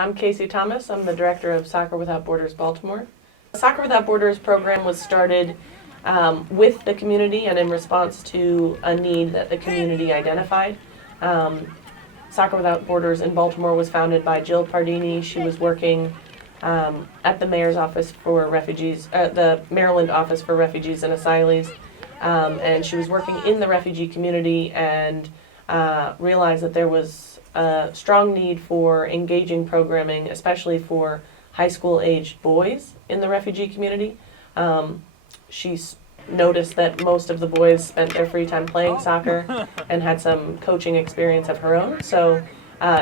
I'm Casey Thomas. I'm the director of Soccer Without Borders Baltimore. The Soccer Without Borders program was started with the community and in response to a need that the community identified. Soccer Without Borders in Baltimore was founded by Jill Pardini. She was working at the mayor's office for refugees, the Maryland office for refugees and asylees, and she was working in the refugee community and realized that there was a strong need for engaging programming, especially for high school aged boys in the refugee community. She's noticed that most of the boys spent their free time playing soccer and had some coaching experience of her own, so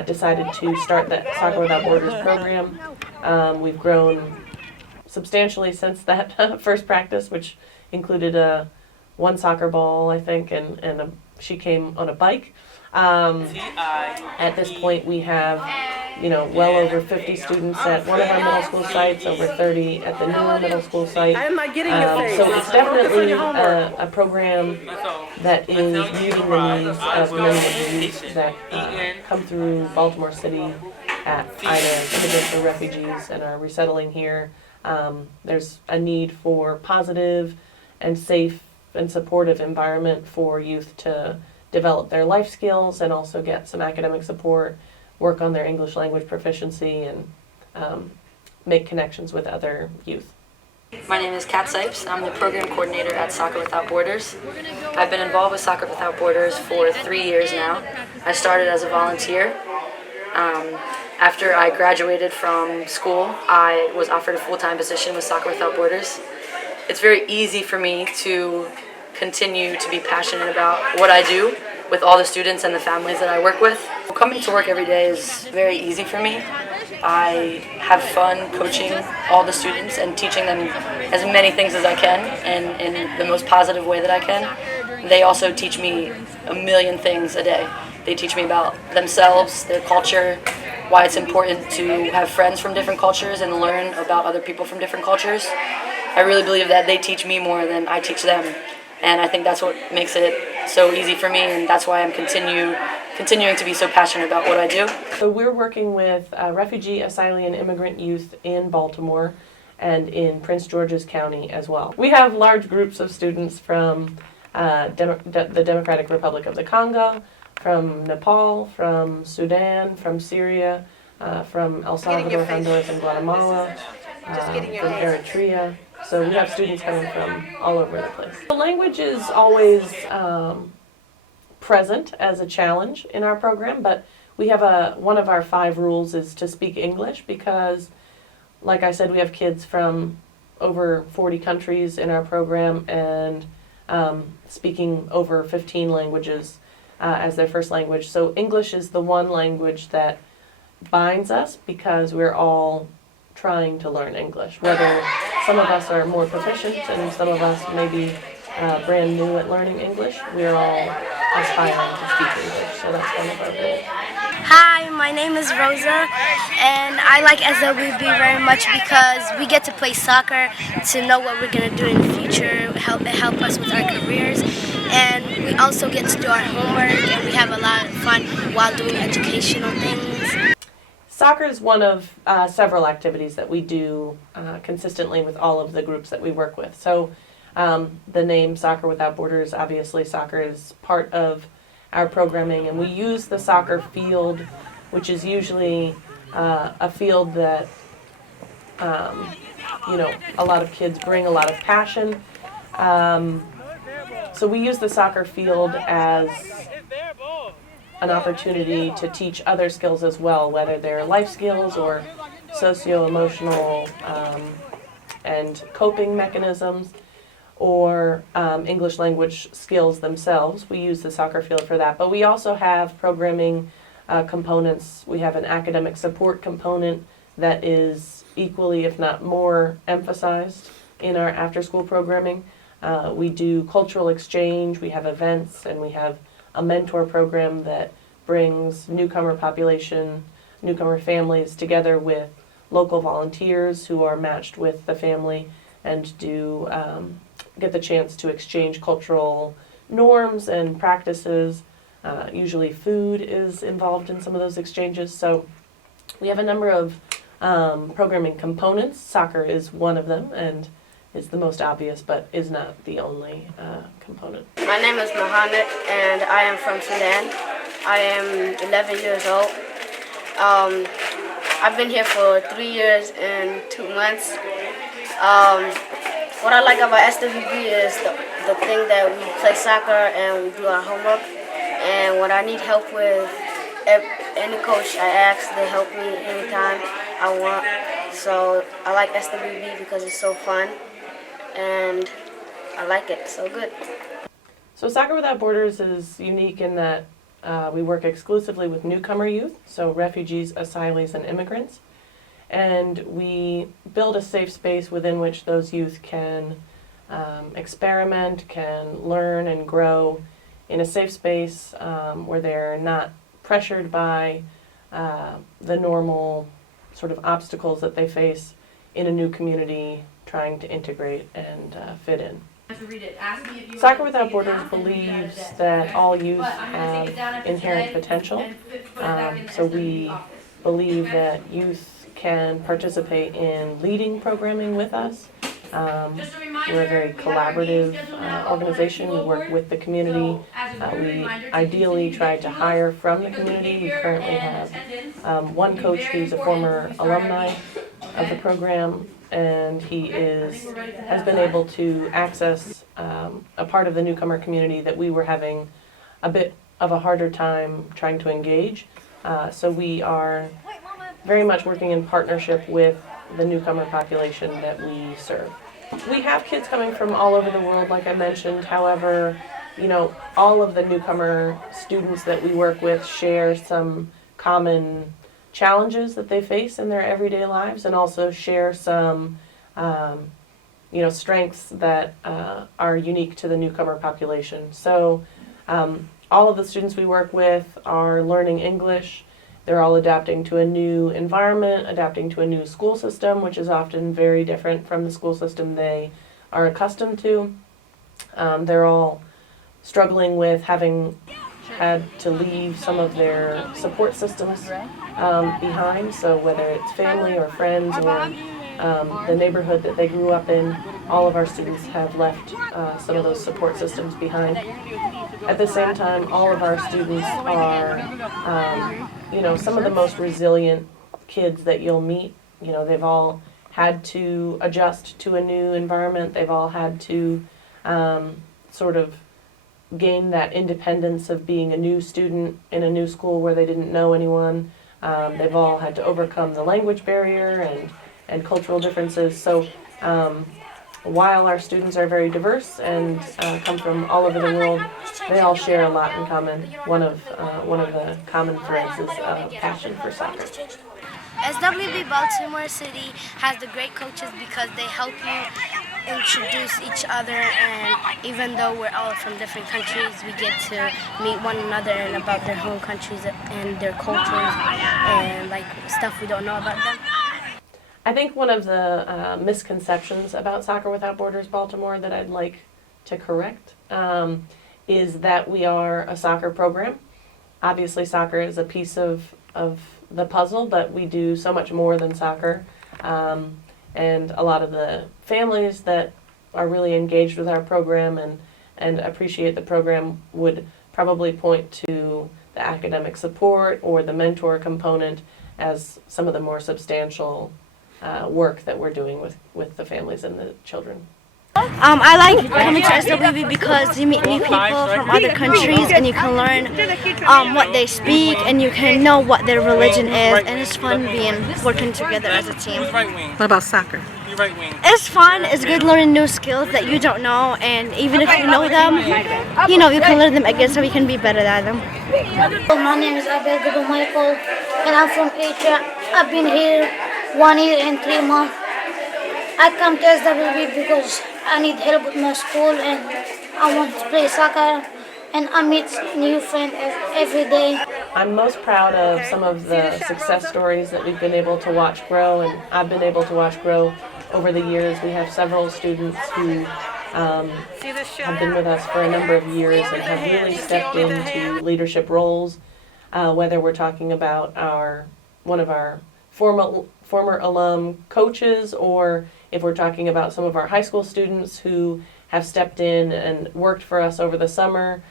decided to start the Soccer Without Borders program. We've grown substantially since that first practice, which included one soccer ball, I think, and she came on a bike. At this point, we have, well over 50 students at one of our middle school sites, over 30 at the newer middle school site. So it's definitely a program that is meeting the needs of many of the youth that come through Baltimore City at either immigrants or refugees and are resettling here. There's a need for positive and safe and supportive environment for youth to develop their life skills and also get some academic support, work on their English language proficiency, and make connections with other youth. My name is Kat Sipes. I'm the program coordinator at Soccer Without Borders. I've been involved with Soccer Without Borders for 3 years now. I started as a volunteer. After I graduated from school, I was offered a full-time position with Soccer Without Borders. It's very easy for me to continue to be passionate about what I do with all the students and the families that I work with. Coming to work every day is very easy for me. I have fun coaching all the students and teaching them as many things as I can and in the most positive way that I can. They also teach me a million things a day. They teach me about themselves, their culture, why it's important to have friends from different cultures and learn about other people from different cultures. I really believe that they teach me more than I teach them. And I think that's what makes it so easy for me, and that's why I'm continuing to be so passionate about what I do. So we're working with refugee, asylee, and immigrant youth in Baltimore and in Prince George's County as well. We have large groups of students from the Democratic Republic of the Congo, from Nepal, from Sudan, from Syria, from El Salvador, Honduras, and Guatemala, from Eritrea. So we have students coming from all over the place. The language is always present as a challenge in our program, but we have one of our 5 rules is to speak English because, like I said, we have kids from over 40 countries in our program and speaking over 15 languages as their first language. So English is the one language that binds us because we're all trying to learn English, whether some of us are more proficient and some of us may be brand new at learning English. We're all aspiring to speak English, so that's one of our goals. Hi, my name is Rosa, and I like SWB very much because we get to play soccer to know what we're going to do in the future, help us with our careers, and we also get to do our homework, and we have a lot of fun while doing educational things. Soccer is one of several activities that we do consistently with all of the groups that we work with. So the name Soccer Without Borders, obviously soccer is part of our programming, and we use the soccer field, which is usually a field that a lot of kids bring a lot of passion. So we use the soccer field as an opportunity to teach other skills as well, whether they're life skills or socio-emotional and coping mechanisms or English language skills themselves. We use the soccer field for that. But we also have programming components. We have an academic support component that is equally, if not more, emphasized in our after-school programming. We do cultural exchange, we have events, and we have a mentor program that brings newcomer families together with local volunteers who are matched with the family and do get the chance to exchange cultural norms and practices. Usually food is involved in some of those exchanges. So We have a number of programming components. Soccer is one of them and is the most obvious, but is not the only component. My name is Mohammed, and I am from Sudan. I am 11 years old. I've been here for 3 years and 2 months. What I like about SWB is the thing that we play soccer and we do our homework. And when I need help with any coach I ask, they help me anytime I want. So I like SWB because it's so fun, and I like it so good. So Soccer Without Borders is unique in that we work exclusively with newcomer youth, so refugees, asylees, and immigrants. And we build a safe space within which those youth can experiment, can learn and grow in a safe space where they're not pressured by the normal sort of obstacles that they face in a new community trying to integrate and fit in. Soccer Without Borders believes that all youth have inherent potential, so we believe that youth can participate in leading programming with us. We're a very collaborative organization. We work with the community. We ideally try to hire from the community. We currently have one coach who's a former alumni of the program, and he has been able to access a part of the newcomer community that we were having a bit of a harder time trying to engage. So we are very much working in partnership with the newcomer population that we serve. We have kids coming from all over the world, like I mentioned. However, all of the newcomer students that we work with share some common challenges that they face in their everyday lives, and also share some strengths that are unique to the newcomer population. So all of the students we work with are learning English. They're all adapting to a new environment, adapting to a new school system, which is often very different from the school system they are accustomed to. They're all struggling with having had to leave some of their support systems behind. So whether it's family or friends or the neighborhood that they grew up in, all of our students have left some of those support systems behind. At the same time, all of our students are, some of the most resilient kids that you'll meet. They've all had to adjust to a new environment. They've all had to sort of gain that independence of being a new student in a new school where they didn't know anyone. They've all had to overcome the language barrier and cultural differences. So while our students are very diverse and come from all over the world, they all share a lot in common. One of the common threads is a passion for soccer. SWB Baltimore City has the great coaches because they help you introduce each other, and even though we're all from different countries, we get to meet one another and about their home countries and their cultures and like stuff we don't know about them. I think one of the misconceptions about Soccer Without Borders Baltimore that I'd like to correct is that we are a soccer program. Obviously, soccer is a piece of the puzzle, but we do so much more than soccer. And a lot of the families that are really engaged with our program and appreciate the program would probably point to the academic support or the mentor component as some of the more substantial work that we're doing with the families and the children. I like coming to SWB because you meet new people from other countries and you can learn what they speak and you can know what their religion is, and it's fun working together as a team. What about soccer? It's fun. It's good learning new skills that you don't know, and even if you know them, you can learn them again so we can be better at them. My name is Abel Gudu Michael, and I'm from Asia. I've been here 1 year and 3 months. I come to SWB because I need help with my school and I want to play soccer, and I meet new friends every day. I'm most proud of some of the success stories that we've been able to watch grow, and I've been able to watch grow over the years. We have several students who have been with us for a number of years and have really stepped into leadership roles, whether we're talking about our one of our former alum coaches, or if we're talking about some of our high school students who have stepped in and worked for us over the summer,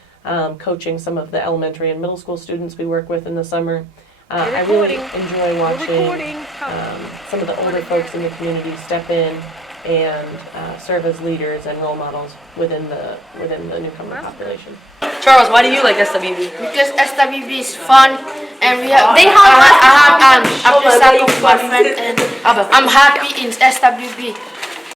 coaching some of the elementary and middle school students we work with in the summer. I really enjoy watching some of the older folks in the community step in and serve as leaders and role models within the newcomer population. Charles, why do you like SWB? Because SWB is fun, and I have a soccer with my friend, and I'm happy in SWB.